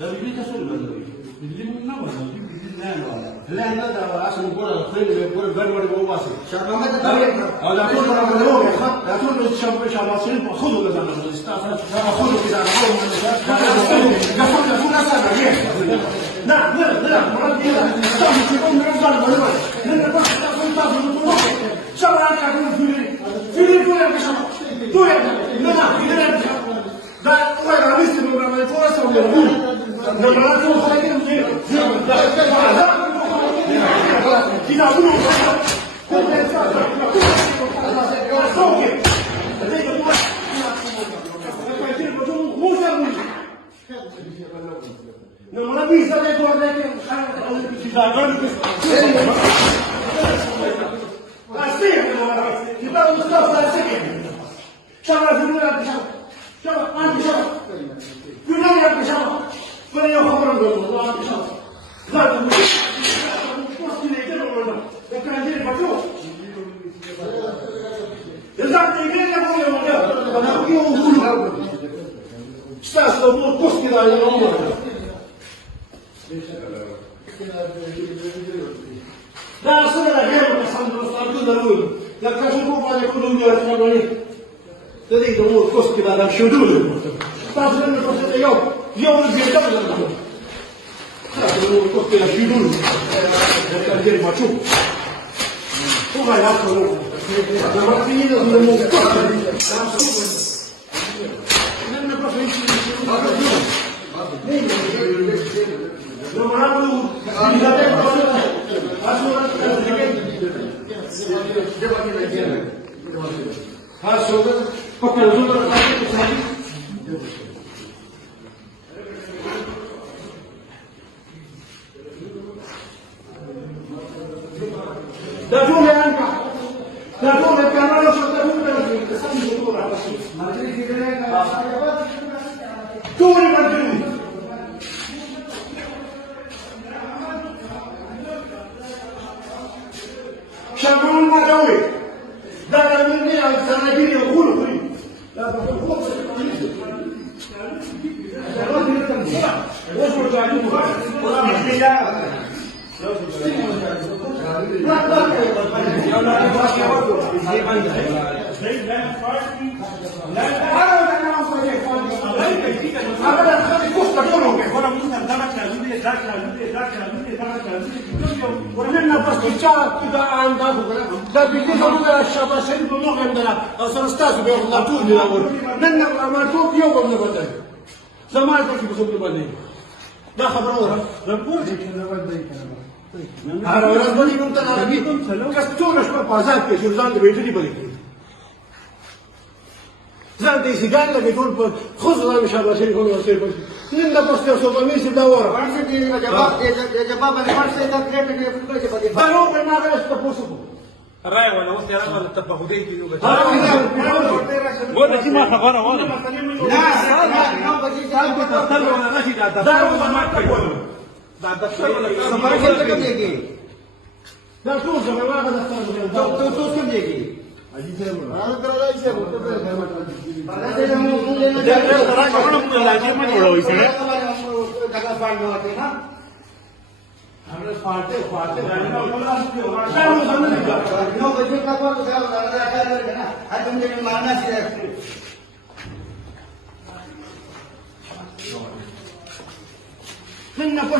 ده بيجي كسر ولا بيجي من نوع بيجي لا ده عشان الكرة الخيل الكرة الجري جوه واسع شباب ما تتابع اه لا تقول انا بقول لا تقول شباب عصير خذوا اللي زعلوا الاستاذ خذوا كده انا بقول لا لا لا مرات كده استاذ تكون من الضرب لان بس تكون تاخذ شباب كانوا في كل شباب لا ده وين عميس من الفرص ولا الغول لما نقول خلينا كده اقول لما نبي سنه يقول لك شباب أنت شباب يقول لي يا شباب فلا يوم خبر الله أنت شباب لا تقول وصل لي كده ولا لكن عندي فتوى إذا عندي كده يقول يا ولد أنا أقول له استاذ أبوه قص كده يا عمر لا أصل غير الحمد لله صار كله نقول لكن شوفوا ما يقولون يا شباب تريد امور كوسكي بعد شدود بعض الناس يقول يوم زي قبل الامور امور كوسكي شدود كان ما تشوف هو ما يعرفوا لما تيجي الامور كوسكي لما بروح لما نقول ده جملة أنت ده جملة كمان لو شفت جملة تسمي جملة على شيء ما تريد كده تقول ما تقول شغل ما جوي ده مني على السناجين يقولوا فيه لا بقول هو ده بيجي يقولوا الشباب سيدنا نوح عندنا اصلا استاذ بيغلطوني الاول من عملتوك يوم من بدل زمان كنت بسوي بدل ده خبر اول ربوش انا ولا بدي كنت عربي كستور شو بازار كي شو زاد بيجي بدي زاد دي قال لك يقول خذ الله ان شاء الله شيء يقول يصير بس لنا بس يوصل ميس دورة يا جماعه انا ما سيدا كريم اللي في البيت بدي فلو ما غير استفوسه الرأي ولا وصل يا ولا تبقى هديتي لا ولا شيء ما خبره ولا لا بدي تستنى ولا ماشي ده ما تقول بعد سفرك كم يجي لا شو زمان ما بدك تو كم يجي هذا ترى لا يسوي Kenapa